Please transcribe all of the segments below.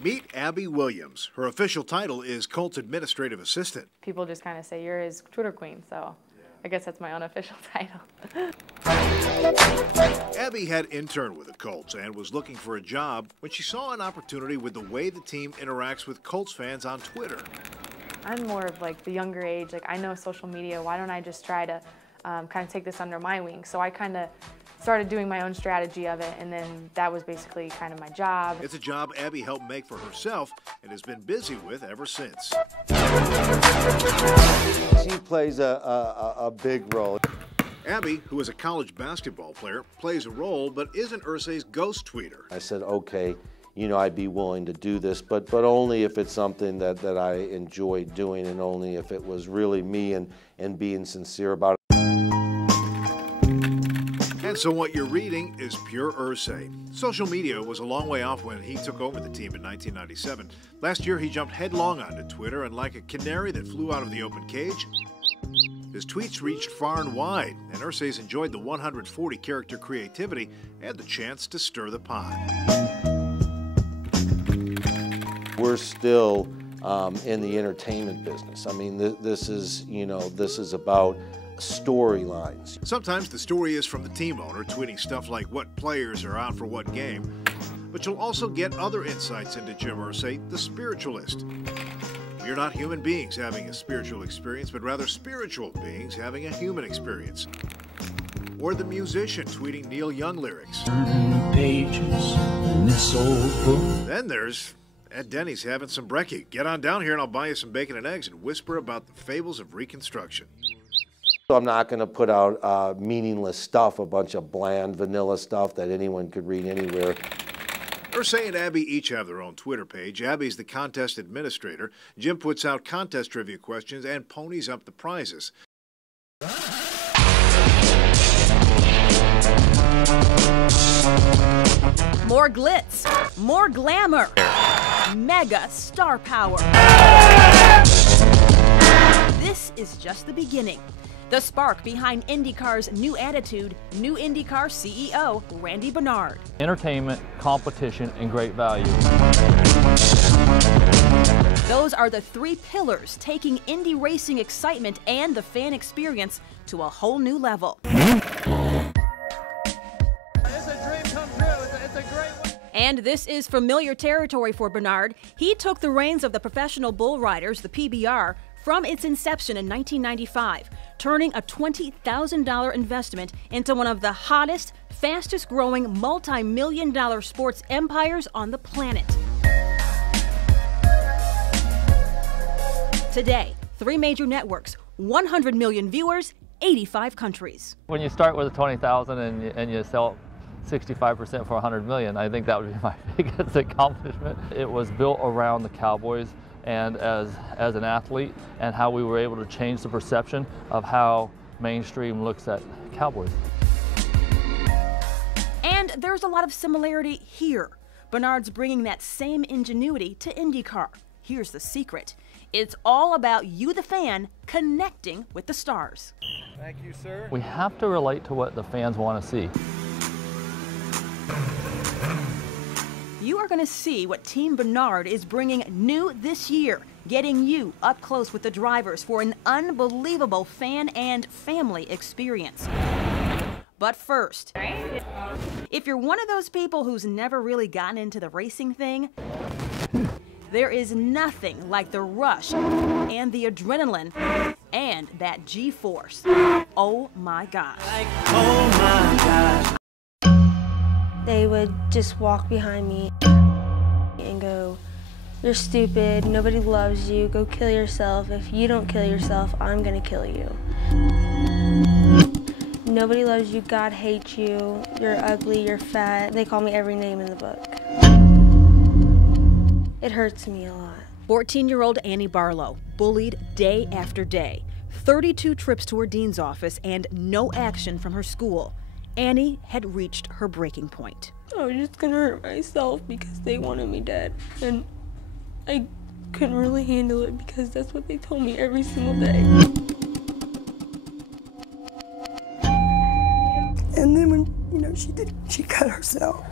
Meet Abby Williams. Her official title is Colts Administrative Assistant. People just kind of say you're his Twitter queen, so I guess that's my unofficial title. Abby had interned with the Colts and was looking for a job when she saw an opportunity with the way the team interacts with Colts fans on Twitter. I'm more of like the younger age, like I know social media, why don't I just try to kind of take this under my wing? So I kind of started doing my own strategy of it, and then that was basically kind of my job. It's a job Abby helped make for herself and has been busy with ever since. She plays a big role. Abby, who is a college basketball player, plays a role but isn't Irsay's ghost tweeter. I said, okay, you know, I'd be willing to do this, but only if it's something that I enjoy doing, and only if it was really me and being sincere about it. And so what you're reading is pure Irsay. Social media was a long way off when he took over the team in 1997. Last year, he jumped headlong onto Twitter, and like a canary that flew out of the open cage, his tweets reached far and wide, and Irsay's enjoyed the 140-character creativity and the chance to stir the pot. We're still in the entertainment business. I mean, this is about storylines. Sometimes the story is from the team owner tweeting stuff like what players are out for what game, but you'll also get other insights into Jim Irsay, the spiritualist. We're not human beings having a spiritual experience, but rather spiritual beings having a human experience. Or the musician tweeting Neil Young lyrics. The pages in this old book. Then there's Ed Denny's having some brekkie. Get on down here and I'll buy you some bacon and eggs and whisper about the fables of Reconstruction. So I'm not going to put out meaningless stuff, a bunch of bland, vanilla stuff that anyone could read anywhere. Irsay and Abby each have their own Twitter page. Abby's the contest administrator. Jim puts out contest trivia questions and ponies up the prizes. More glitz, more glamour, mega star power. This is just the beginning. The spark behind IndyCar's new attitude, new IndyCar CEO, Randy Bernard. Entertainment, competition, and great value. Those are the three pillars taking Indy racing excitement and the fan experience to a whole new level. And this is familiar territory for Bernard. He took the reins of the Professional Bull Riders, the PBR, from its inception in 1995, turning a $20,000 investment into one of the hottest, fastest-growing, multi-million-dollar sports empires on the planet. Today, 3 major networks, 100 million viewers, 85 countries. When you start with 20,000 and you sell 65% for 100 million, I think that would be my biggest accomplishment. It was built around the Cowboys and as an athlete, and how we were able to change the perception of how mainstream looks at Cowboys. And there's a lot of similarity here. Bernard's bringing that same ingenuity to IndyCar. Here's the secret. It's all about you, the fan, connecting with the stars. Thank you, sir. We have to relate to what the fans want to see. You are going to see what Team Bernard is bringing new this year, getting you up close with the drivers for an unbelievable fan and family experience. But first, if you're one of those people who's never really gotten into the racing thing, there is nothing like the rush and the adrenaline and that G-force. Oh my gosh. Oh my gosh. They would just walk behind me and go, "You're stupid, nobody loves you, go kill yourself. If you don't kill yourself, I'm gonna kill you. Nobody loves you, God hates you, you're ugly, you're fat." They call me every name in the book. It hurts me a lot. 14-year-old Annie Barlow, bullied day after day. 32 trips to her dean's office and no action from her school. Annie had reached her breaking point. I was just gonna hurt myself because they wanted me dead. And I couldn't really handle it because that's what they told me every single day. And then when, she cut herself.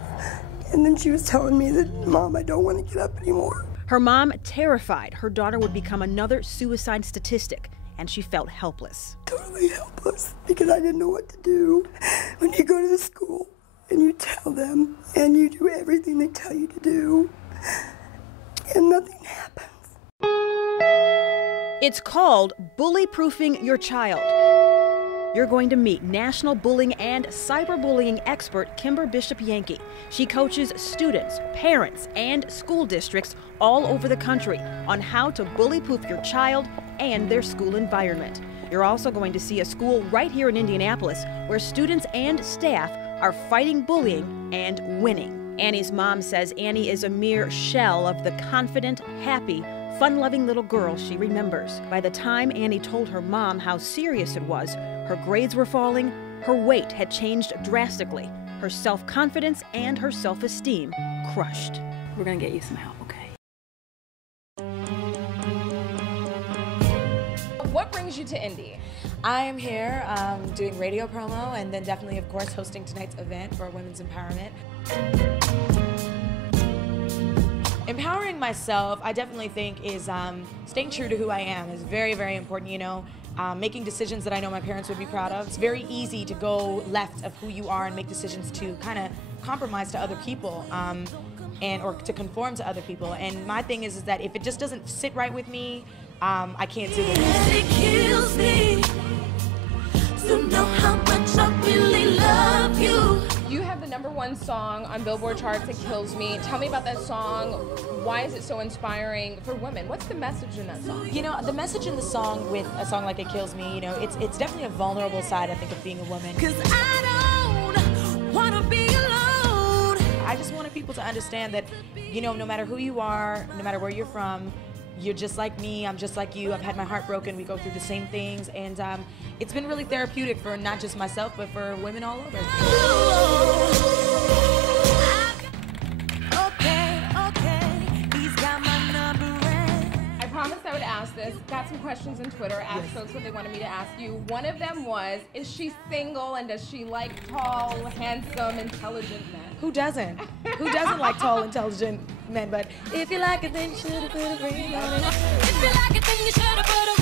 And then she was telling me that, Mom, I don't want to get up anymore. Her mom terrified her daughter would become another suicide statistic, and she felt helpless. Totally helpless, because I didn't know what to do. When you go to the school and you tell them and you do everything they tell you to do, and nothing happens. It's called bully-proofing your child. You're going to meet national bullying and cyberbullying expert Kimber Bishop-Yankee. She coaches students, parents, and school districts all over the country on how to bully-proof your child and their school environment. You're also going to see a school right here in Indianapolis where students and staff are fighting bullying and winning. Annie's mom says Annie is a mere shell of the confident, happy, fun-loving little girl she remembers. By the time Annie told her mom how serious it was, her grades were falling, her weight had changed drastically, her self-confidence and her self-esteem crushed. We're gonna get you some help, okay? What brings you to Indy? I am here doing radio promo and then definitely, of course, hosting tonight's event for women's empowerment. Empowering myself, I definitely think, is staying true to who I am is very, very important, you know. Making decisions that I know my parents would be proud of. It's very easy to go left of who you are and make decisions to kind of compromise to other people or to conform to other people. And my thing is that if it just doesn't sit right with me, I can't do it. It kills me to know how much I really love you. You have the #1 song on Billboard charts, It Kills Me. Tell me about that song. Why is it so inspiring for women? What's the message in that song? You know, the message in the song with a song like It Kills Me, you know, it's definitely a vulnerable side, I think, of being a woman. 'Cause I don't wanna be alone. I just wanted people to understand that, you know, no matter who you are, no matter where you're from, you're just like me, I'm just like you, I've had my heart broken, we go through the same things, and it's been really therapeutic for not just myself, but for women all over. I promised I would ask this. Got some questions on Twitter, asked folks what they wanted me to ask you. One of them was, is she single and does she like tall, handsome, intelligent men? Who doesn't? Who doesn't like tall, intelligent men? But if you like it, then you should have put a ring on it. If you like it, then you should have put a